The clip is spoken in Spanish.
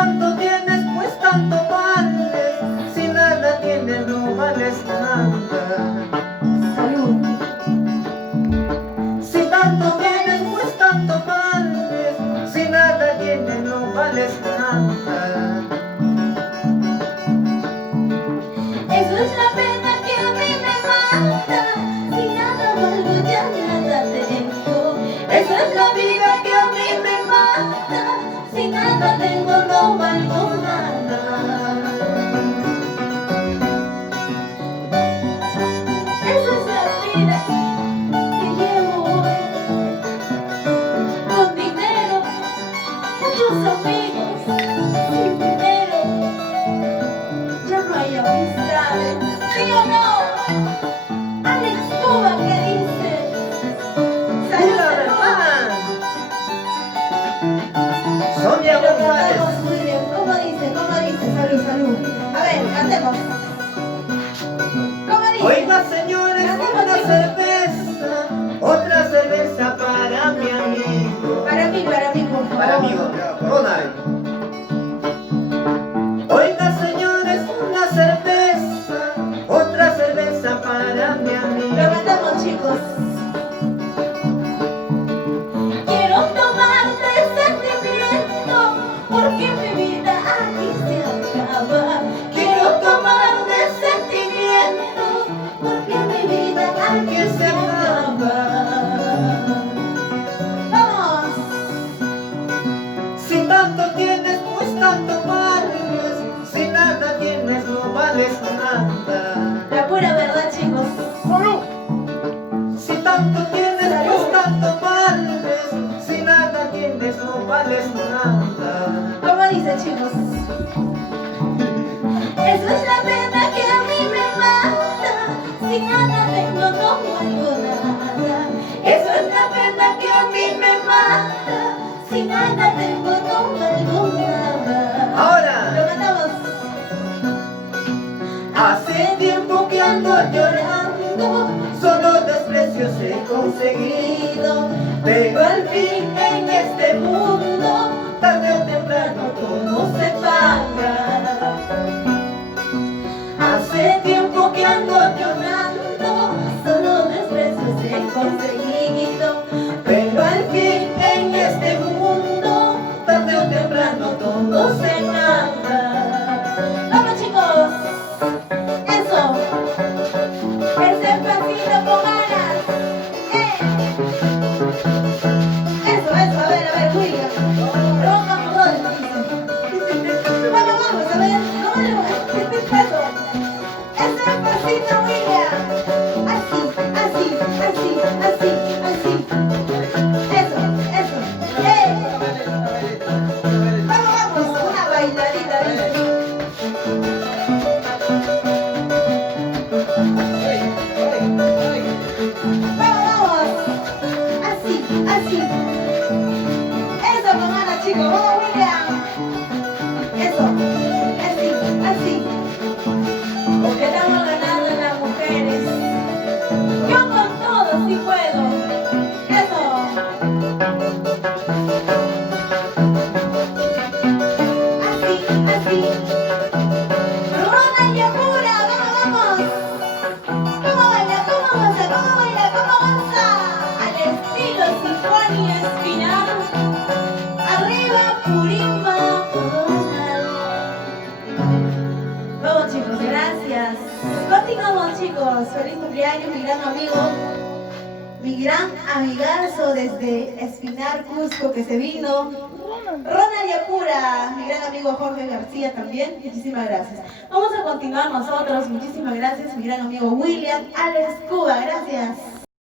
tanto tienes, pues tanto vales. Si nada tienes, no vales nada. Salud. Si tanto tienes, pues tanto vales. Si nada tienes, no vales nada. Eso es la pena que a mí me mata. Si nada valgo, ya nada tengo. Eso es la vida que a mí me mata. Si nada tengo, no valgo nada. Esa es la vida que llevo hoy. Con dinero, muchos amigos. Sin dinero, ya no hay amistades. ¿Sí o no? Alex Cuba, ¿qué dice? Salud, ¡Pura salud. verdad! Sonia Lo González. cantamos muy bien. ¿Cómo dice? ¿Cómo dice? Salud, salud. A ver, cantemos. ¿Cómo dice? Oiga, señores, Cantemos, una chicos. cerveza, otra cerveza para mi amigo. Para mí, por favor. Para amigo, Ronald. Oiga, señores, una cerveza, otra cerveza para mi Lo amigo. cantamos, chicos. Quiero tomar de sentimiento, porque mi vida aquí se acaba. Quiero tomar de sentimiento, porque mi vida aquí se acaba. Vamos. Si tanto tienes, pues tanto vales. Si nada tienes, no vales nada. La pura verdad, chicos. Si tanto tienes, pues tanto vales. Si nada tienes, no vales nada. ¿Cómo dice, chicos? Eso es la pena que a mí me mata. Si nada tengo, no valgo nada. Eso es la pena que a mí me mata. Si nada tengo, no valgo nada. Ahora. Lo cantamos. Hace tiempo que ando llorando, solo desprecios he conseguido, pero al fin en este mundo, tarde o temprano todo se paga. Hace tiempo que ando llorando, Solo desprecios he conseguido, pero al fin en este mundo, tarde o temprano todo se paga. ¡vamos, chicos! ¡Eso! ¡Ese pasito con ganas! Eso, a ver, William. Ronca por dónde, dice. Vamos, a ver, ¿cómo le va? Eso. Ese pasito, William. Así. Eso. Vamos, una bailadita, dice. Vamos. Así. Eso, mamá, chicos. Vamos, William. Eso. Así. Porque estamos ganando en las mujeres. Yo con todo sí puedo. Eso. Así. Ronald Yapura, vamos. ¿Cómo baila? ¿Cómo goza? Al estilo Sinfonía Espinal. Arriba, Purimba, Ronald. Vamos, chicos, gracias. Continuamos, chicos. Feliz cumpleaños, mi gran amigo, mi gran amigazo desde Espinar, Cusco, que se vino. Ronald Yapura, mi gran amigo Jorge García también, muchísimas gracias. Vamos a continuar nosotros, muchísimas gracias, mi gran amigo William Alex Cuba, gracias.